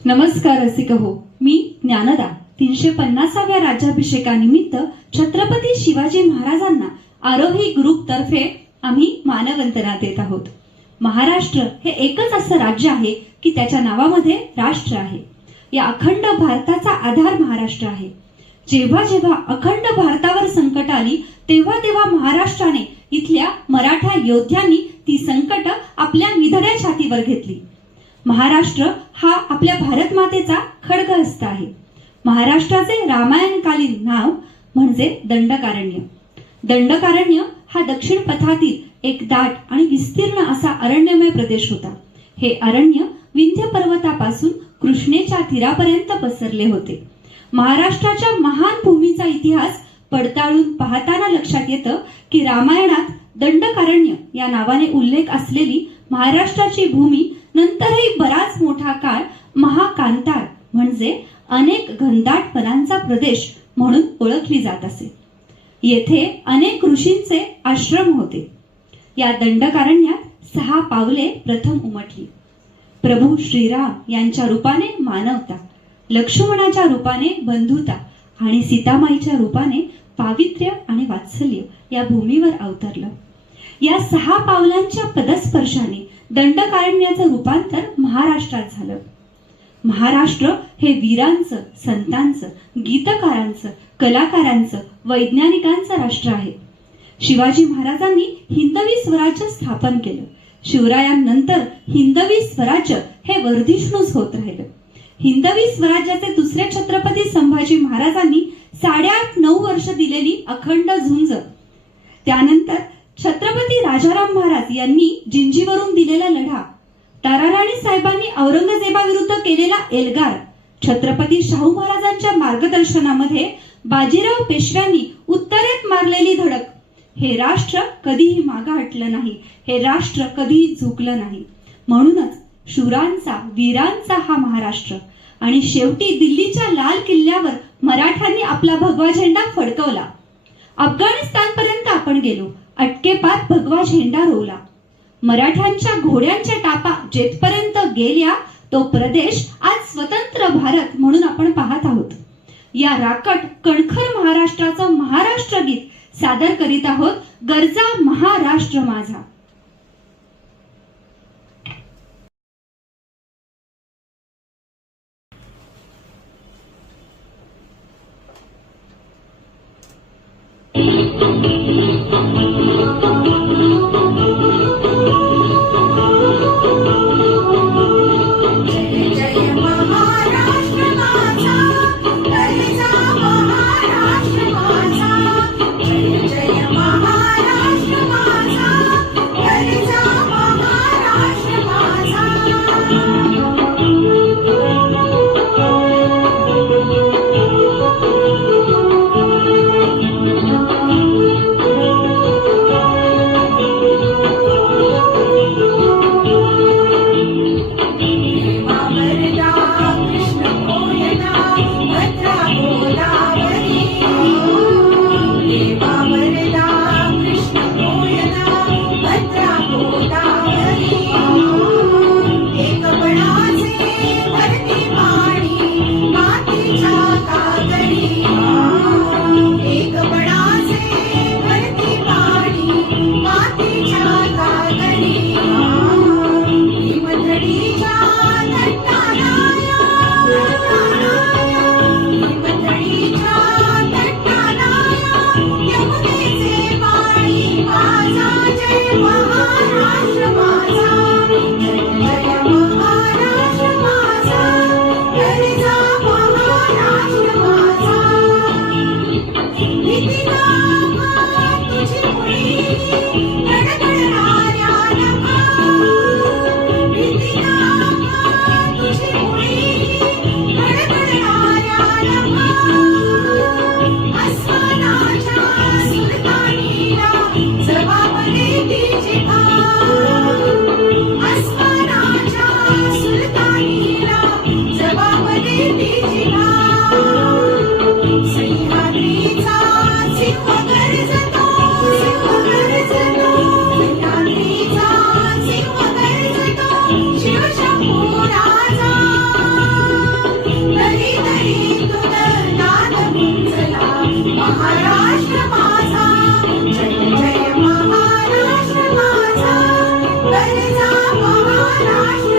नमस्कार रसिक हो, मी ज्ञानदा 350व्या राज्याभिषेकानिमित्त छत्रपती शिवाजी महाराजांना आरोही ग्रुप तर्फे आम्ही मानवंदना देत आहोत. महाराष्ट्र हे एकच असं राज्य आहे की त्याच्या नावामध्ये राष्ट्र आहे. या अखंड भारताचा आधार महाराष्ट्र आहे. जेव्हा जेव्हा अखंड भारतावर संकट आली तेव्हा तेव्हा महाराष्ट्राने इथल्या मराठा योद्ध्यांनी ती संकट आपल्या निधड्या छातीवर घेतली. महाराष्ट्र हा आपल्या भारत मातेचा खड्गहस्त आहे. महाराष्ट्राचे रामायणकालीन नाव म्हणजे दंडकारण्य. दंडकारण्य हा दक्षिण पथातील एक दाट आणि विस्तीर्ण असा अरण्यमय प्रदेश होता. हे अरण्य विंध्य पर्वतापासून कृष्णेच्या तीरापर्यंत पसरले होते. महाराष्ट्राच्या महान भूमीचा इतिहास पडताळून पाहताना लक्षात येतं की रामायणात दंडकारण्य या नावाने उल्लेख असलेली महाराष्ट्राची भूमी नंतरही बराच मोठा काळ महाकांतार म्हणजे अनेक घनदाट वनांचा प्रदेश म्हणून ओळखली जात असे. येथे अनेक ऋषींचे आश्रम होते. या दंडकारण्यात 6 पावले प्रथम उमटली. प्रभू श्रीराम यांच्या रूपाने मानवता, लक्ष्मणाच्या रूपाने बंधुता आणि सीतामाईच्या रूपाने पावित्र्य आणि वात्सल्य या भूमीवर अवतरलं. या 6 पावलांच्या पदस्पर्शाने दंडकारण्याचं रूपांतर महाराष्ट्रात झालं. महाराष्ट्र हे वीरांचं, संतांचं, गीतकारांचं, कलाकारांचं, वैज्ञानिकांचं राष्ट्र आहे. शिवाजी महाराजांनी हिंदवी स्वराज्य स्थापन केलं. शिवरायांनंतर हिंदवी स्वराज्य हे वर्धिष्णूच होत राहिलं. हिंदवी स्वराज्याचे दुसरे छत्रपती संभाजी महाराजांनी 8.5-9 वर्ष दिलेली अखंड झुंज, त्यानंतर छत्रपती राजाराम महाराज यांनी जिंजीवरून दिलेला लढा, ताराराणी साहेबांनी औरंगजेबाविरुद्ध केलेला एल्गार, छत्रपती शाहू महाराजांच्या मार्गदर्शनामध्ये बाजीराव पेशव्यांनी उत्तरेत मारलेली धडक, हे राष्ट्र कधीही मागे हटलं नाही. हे राष्ट्र कधीही झुकलं नाही. म्हणूनच शूरांचा, वीरांचा हा महाराष्ट्र. आणि शेवटी दिल्लीच्या लाल किल्ल्यावर मराठ्यांनी आपला भगवा झेंडा फडकवला. अफगाणिस्तानपर्यंत आपण गेलो. अटकेपार भगवा झेंडा रोवला. मराठ्यांच्या घोड्यांच्या टापा जेथपर्यंत गेल्या तो प्रदेश आज स्वतंत्र भारत म्हणून आपण पाहत आहोत. या राकट कणखर महाराष्ट्राचं महाराष्ट्र गीत सादर करीत आहोत. गर्जा महाराष्ट्र माझा. बाबा